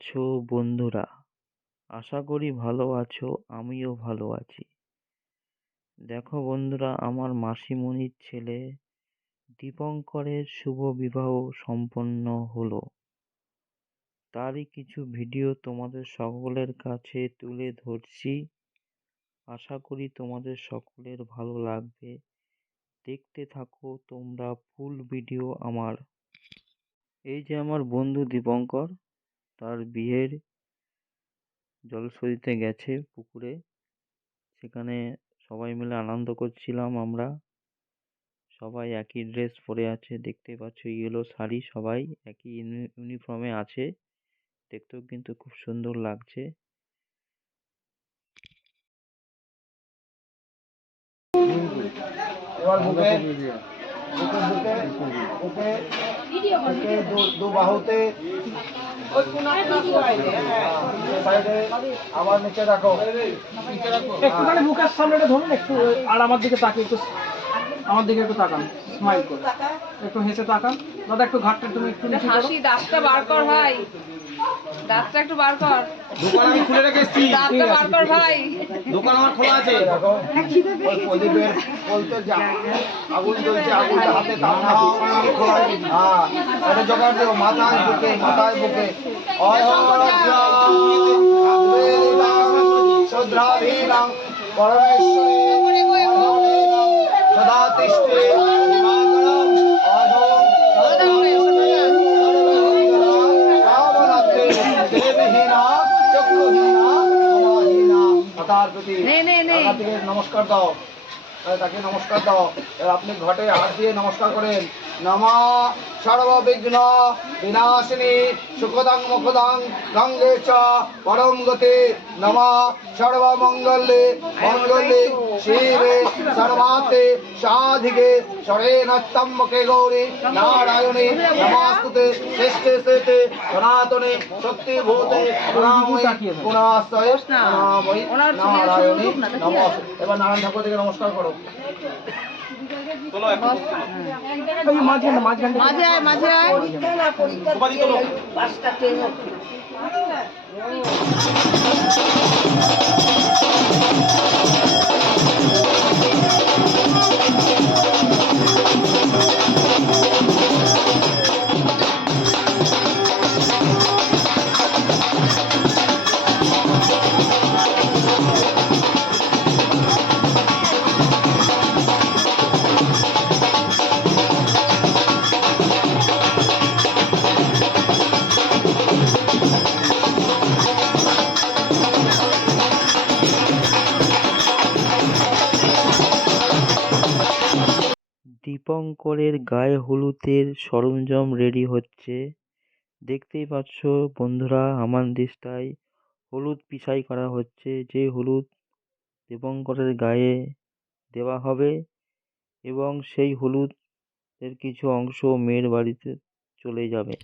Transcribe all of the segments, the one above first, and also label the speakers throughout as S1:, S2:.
S1: আছো বন্ধুরা? আশা করি ভালো আছো, আমিও ভালো আছি। দেখো বন্ধুরা, আমার মাসিমণির ছেলে দীপঙ্করের শুভ বিবাহ সম্পন্ন হলো। তারই কিছু ভিডিও তোমাদের সকলের কাছে তুলে ধরছি। আশা করি তোমাদের সকলের ভালো লাগবে। দেখতে থাকো, তোমরা ফুল ভিডিও আমার। এই যে আমার বন্ধু দীপঙ্কর তার বিয়ের জলসই গেছে পুকুরে। সেখানে সবাই মিলে আনন্দ করছিলাম আমরা। সবাই একই ড্রেস পরে আছে, দেখতে পাচ্ছ ইয়েলো শাড়ি, সবাই একই ইউনিফর্মে আছে। দেখতেও কিন্তু খুব সুন্দর লাগছে।
S2: দু বাহুতে সাইডে আবার নিচে রাখো।
S3: একটুখানি মুখের সামনেটা ধরুন একটু আর আমার দিকে তাকিয়ে একটু আমার দিকে একটু তাকান স্মাইল করে। একটু হেসে তাকান। দাদা একটু ঘাটটা তুমি একটু নিচু
S4: হাসি দাঁতটা বার কর ভাই। দাঁতটা একটু বার কর।
S2: দোকান আমি খুলে রেখেছি।
S4: দাঁতটা বার কর ভাই।
S2: দোকান আমার খোলা আছে। ওই প্রদীপের বলতে যা আগুন জ্বলছে আগুনটা হাতে তাড়া হ্যাঁ এটা জোগাড় দেবো মাথায় বুকে মাথায় বুকে অয় শ্রদ্ধাধীনাং পরমেশ্বরী সদা তিষ্ঠে তার প্রতি নমস্কার দাও তাকে নমস্কার দাও এবার আপনি ঘটে হাত দিয়ে নমস্কার করেন। নমা সর্ববিঘ্ন বিনাশিনী সুখদাং মুখদাং গঙ্গে চ পরম গতি। নমা সর্বমঙ্গলে মঙ্গলে শিবে সর্বাতে সাধিকে সরেণস্তম্ভকে গৌরী নারায়ণী নমাস্তুতে শ্রেষ্ঠে শ্রেতে সনাতনে শক্তিভূতে গুণাময়ী নারায়ণী নমস্তে এবার নারায়ণ ঠাকুর থেকে নমস্কার করো।
S4: মাঝে আয় মাঝে আয়।
S1: দীপঙ্করের গায়ে হলুদের সরঞ্জাম রেডি হচ্ছে। দেখতেই পাচ্ছ বন্ধুরা, আমার দিশটায় হলুদ পিছাই করা হচ্ছে। যে হলুদ দীপঙ্করের গায়ে দেওয়া হবে এবং সেই হলুদ এর কিছু অংশ মেয়ের বাড়িতে চলে যাবে।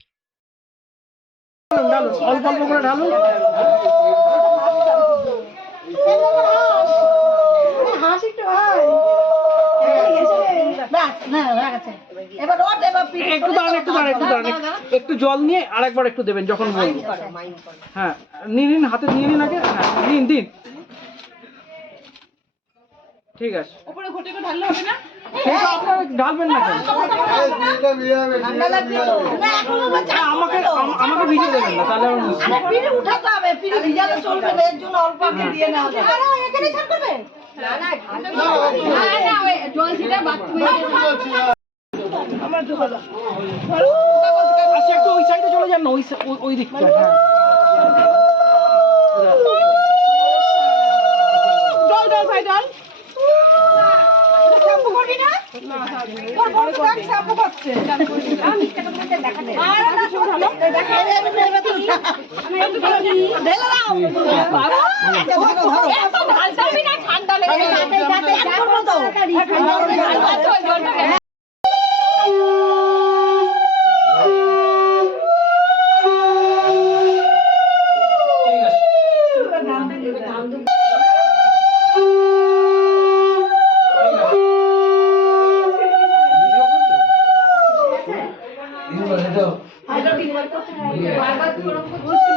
S3: একটু দাঁড়ান একটু দাঁড়ান একটু দাঁড়ান। একটু- একটু জল নিয়ে আরেকবার একটু দেবেন যখন বলব হ্যাঁ নিন নিন হাতে নিয়ে নিন আগে। হ্যাঁ নিন দিন। ঠিক আছে।
S4: উপরে ঘুটে ঢাললে হবে না?
S3: সেটা আপনারা ঢালবেন না কেন? আমাকে আম- আমাকে ভিজিয়ে দেবেন না তাহলে আমার
S4: না ছিটা বাথরুমে
S3: আচ্ছা একটু ওই সাইডে চলে যান না ওই- ওই দিকটা হ্যাঁ
S4: ঠান্ডা লেগে যাবে ঢালতে ওই জলটাকে।
S3: ঠিক আছে
S4: বারবার তুই ওরকম করছিস।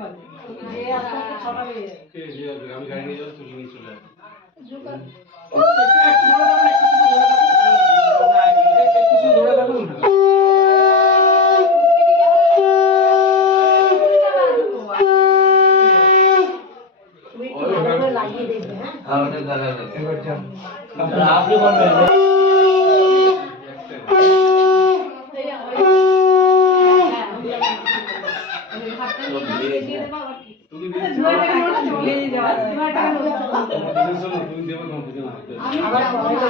S4: বাজে যে আস্তে আস্তে ছটা বেজে যায়
S3: একটু শুধু ধরে থাকুন না
S4: তুমি একটু ভালো করে লাগিয়ে দেখবে হ্যাঁ
S3: এবার যান
S4: আবার পরে
S3: এখানে বসো একটু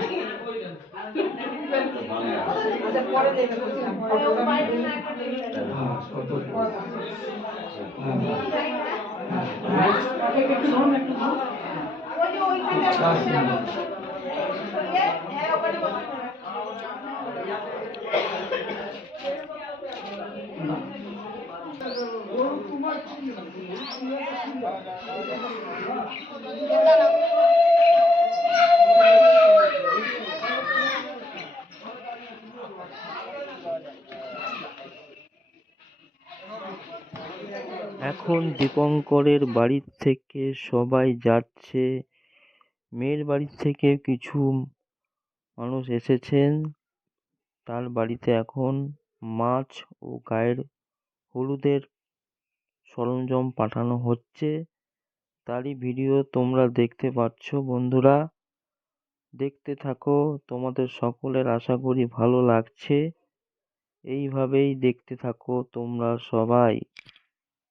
S4: আচ্ছা পরে দেবে বলছিলাম
S3: একটু ধরুন একটু ধরুন
S1: এখন দীপঙ্করের বাড়ির থেকে সবাই যাচ্ছে। মেয়ের বাড়ির থেকে কিছু মানুষ এসেছেন। তার বাড়িতে এখন মাছ ও গায়ের হলুদের সরঞ্জাম পাঠানো হচ্ছে। তারই ভিডিও তোমরা দেখতে পাচ্ছ বন্ধুরা। দেখতে থাকো, তোমাদের সকলের আশা করি ভালো লাগছে। এইভাবেই দেখতে থাকো তোমরা সবাই।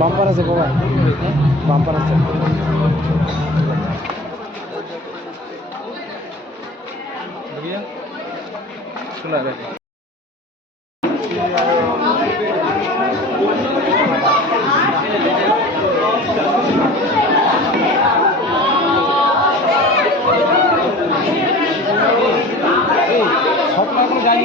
S3: বাম্পার আছে বাবা বাম্পার আছে। শোনা রে স্বপ্ন এখনও
S5: যায়নি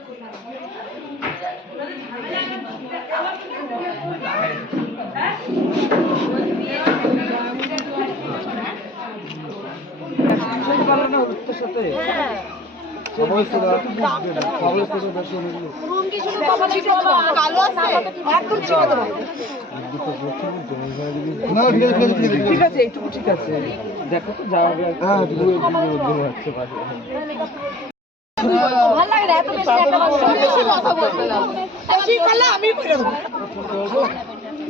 S5: ঠিক আছে। ঠিক আছে।
S6: দেখো তো যাওয়া
S5: হ্যাঁ
S4: না এত বেশি একটা বেশি বেশি কথা বলবে না বেশি করলে আমি করে দেবো এই হাতটা লাগছে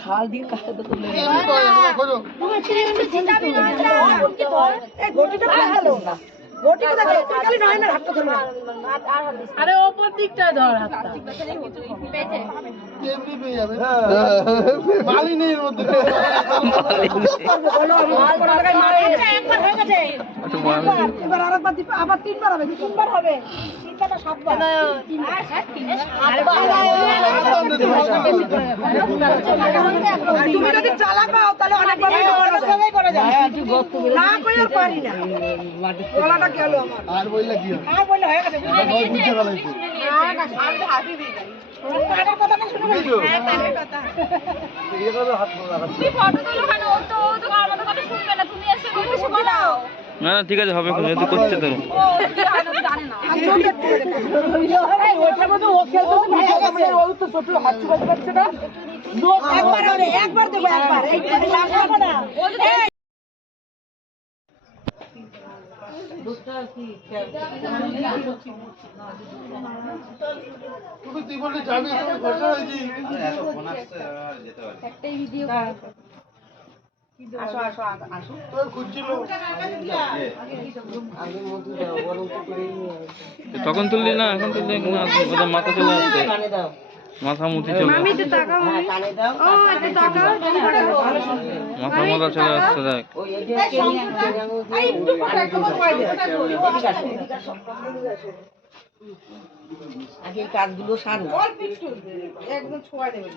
S4: খাল দিয়ে কাছে তুলে আরে ওপর দিকটা ধর হাতটা
S5: এমনি পেয়ে যাবে মালি নেই এর মধ্যে
S4: এবার আরেকবার দিবে আবার তিনবার হবে তিনবার হবে। তিনবার সাতবার। তুমি যদি চালা পাও তাহলে অনেকভাবে করা যায় না করে পারি না। গলাটা গেল আমার?
S5: আর বললে কি?
S4: আর বললে হয়ে গেছে।
S5: আমার বুঝতে গেলাইছে
S4: কানের কথাটা শুনে বলছি
S5: এইভাবে হাত ধরে রাখা
S7: তুমি ফটো তোলো কেন? ও তো ও তো আমাদের কথা শুনবে না। তুমি এসে গল্প শোনাও
S8: না না ঠিক আছে হবে কোনো যদি করছে তো
S7: ও কি না। তো জানে না
S4: ওইটার মধ্যে ও খেলতে ও তো ছোট হাত ছুপাতে পারছে না একবার হবে একবার দেবো একবার এইবার লাগবে না
S5: তুমি তুই বললি যাবি তুমি খরচা
S8: তখন তুললি না এখন তুললি না মাথা চলে আসছে। মাথা মুতি চলে আসছে। মাথা মাথা চলে আসছে দেখ।
S4: আগে কাজগুলো সার। একদম ছোঁয়া দেবে